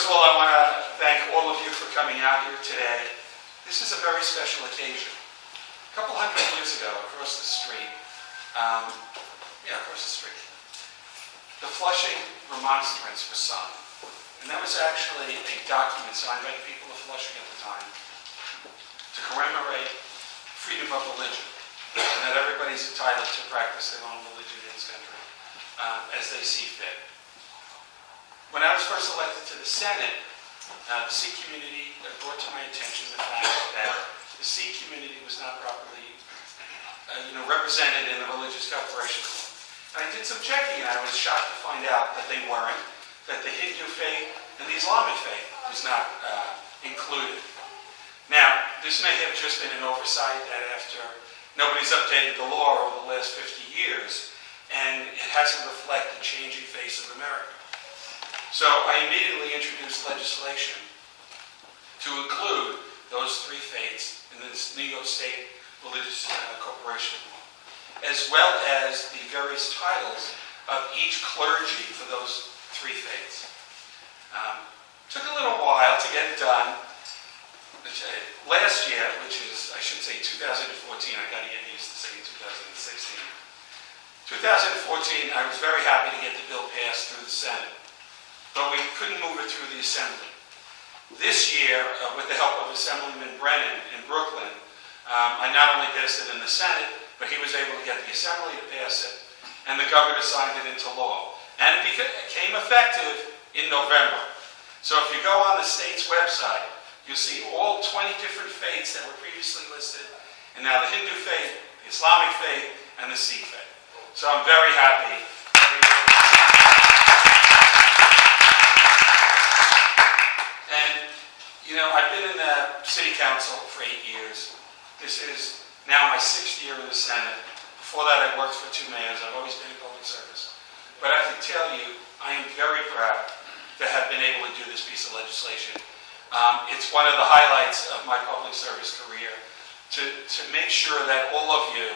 First of all, I want to thank all of you for coming out here today. This is a very special occasion. A couple hundred years ago, across the street, the Flushing Remonstrance was signed. And that was actually a document signed by the people of Flushing at the time to commemorate freedom of religion, and that everybody's entitled to practice their own religion in this country as they see fit. When I was first elected to the Senate, the Sikh community brought to my attention the fact that the Sikh community was not properly represented in the religious corporation. And I did some checking, and I was shocked to find out that they weren't, that the Hindu faith and the Islamic faith was not included. Now, this may have just been an oversight that after nobody's updated the law over the last 50 years, and it hasn't reflected the changing face of America. So I immediately introduced legislation to include those three faiths in this New York State religious corporation law, as well as the various titles of each clergy for those three faiths. Took a little while to get it done. Last year, which is, I should say 2014, I got to get used to saying 2016. 2014, I was very happy to get the bill passed through the Senate, but we couldn't move it through the Assembly. This year, with the help of Assemblyman Brennan in Brooklyn, I not only passed it in the Senate, but he was able to get the Assembly to pass it, and the governor signed it into law. And it became effective in November. So if you go on the state's website, you'll see all 20 different faiths that were previously listed, and now the Hindu faith, the Islamic faith, and the Sikh faith. So I'm very happy. And, I've been in the city council for 8 years. This is now my 6th year in the Senate. Before that, I worked for 2 mayors. I've always been in public service. But I can tell you, I am very proud to have been able to do this piece of legislation. It's one of the highlights of my public service career to make sure that all of you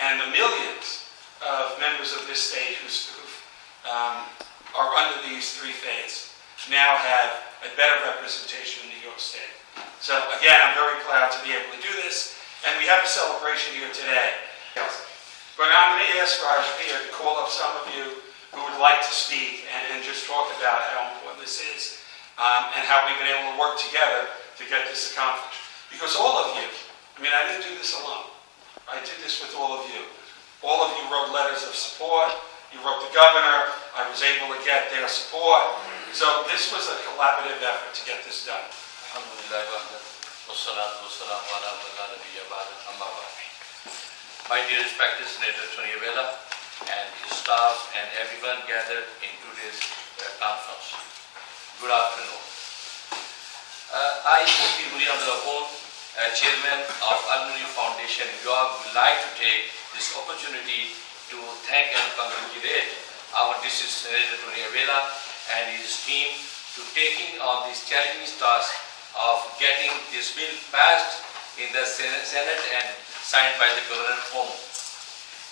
and the millions of members of this state who are under these three faiths now have a better representation in New York State. So again, I'm very proud to be able to do this, and we have a celebration here today. But I'm going to ask Raj here to call up some of you who would like to speak and just talk about how important this is and how we've been able to work together to get this accomplished. Because all of you, I didn't do this alone. I did this with all of you. All of you wrote letters of support. You wrote the governor. I was able to get their support. So this was a collaborative effort to get this done. My dear respected Senator Tony Avella and his staff and everyone gathered in today's conference. Good afternoon. I, Mufti Muneer Akhoon, Chairman of Al-Munir Foundation in New York, would like to take this opportunity to thank and congratulate our District Senator Tony Avella and his team to taking on this challenging task of getting this bill passed in the Senate and signed by the Governor home.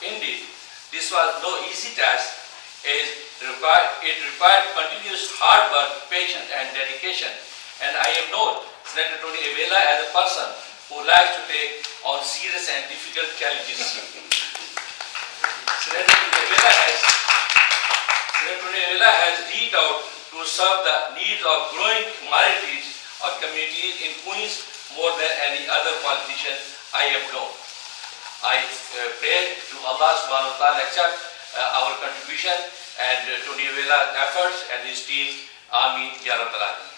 Indeed, this was no easy task. It required continuous hard work, patience and dedication. And I have known Senator Tony Avella as a person who likes to take on serious and difficult challenges. Senator Tony Avella has reached out to serve the needs of growing minorities or communities in Queens more than any other politician I have known. I pray to Allah subhanahu wa ta'ala accept our contribution and Tony Avella's efforts and his team. Ameen Ya Rabbal Alamin.